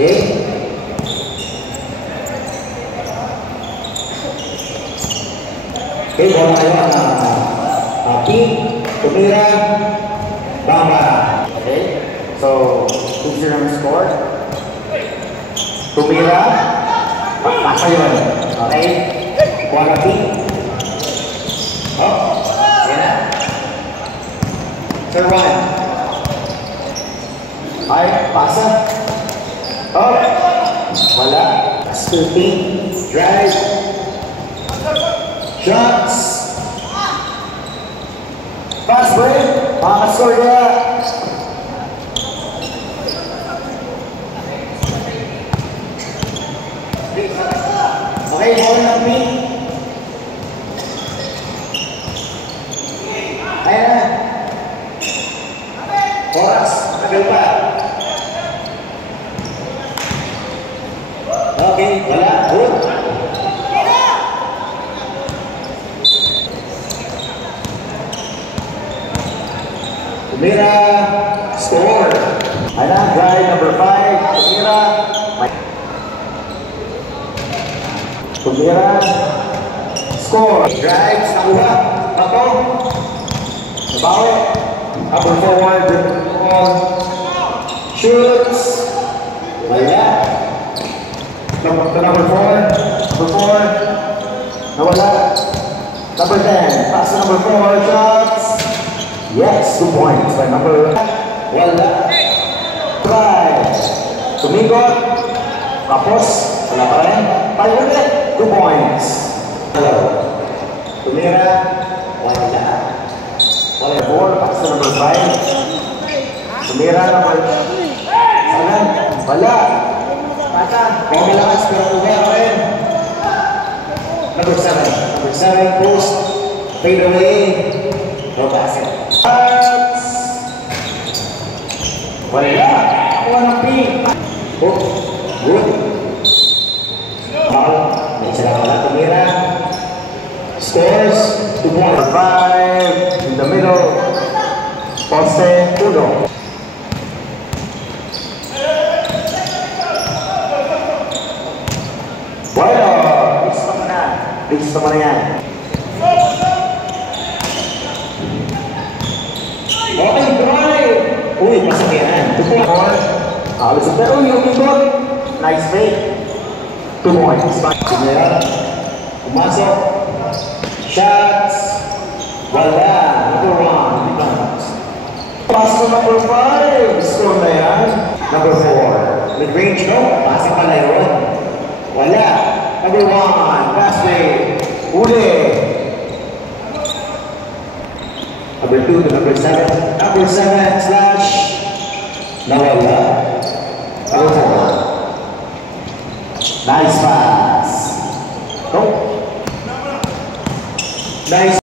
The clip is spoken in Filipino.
Okay? Okay, bola tayo Aki, tumira, Bamba. Okay? So, who's your number score? Tumira, pasa yun. Okay? Bola Aki. Oh, yan na. Sir Juan. Ay, pasa. Oh, wala. Scooting, drive, shots, fast break, score dia. Okay, ball ng pink. Ayan na. Oras, matagal pa. Okay, wala. Good. Tumira, score. Ayan, drive number 5. Tumira, score. Drive, nakuha. Ako. Nabawi. Upper forward. Shoots. Wala. Number 4. Nawala. Number 10. Pass to number 4. Shots. Yes, 2 points by number. Wala. Try. Tumigot. Tapos, wala pa rin. Tayo ulit. 2 points. Hello. Tumira. Wala. Wala. 4. Pass to number 5. Tumira number 7. Wala. Pasa. Okay lang. Pero uwi ako rin. Number 7. Number 7. Post. Fade away. No passing. Wala. Ako ng pink. Oh, good. May isa lang pala. Tumira. Scores. 2.5. In the middle. Poste. 1. Bueno. Listo mo na yan. Okay, drive! Uy, pasok yan. 2 points. Alis ang pero yung ikot. Nice fake. 2 points. Tumira. Pumasok. Shots. Wala. Number 1. Pass to number 5. Score na yan. Number 4. Mid-range, no? Pasok pala yun. Wala. Number 1. Pass fake. Uli. Number 2 to number 7. Number 7 slash nawala. Number 4. Nice pass. Go. Nice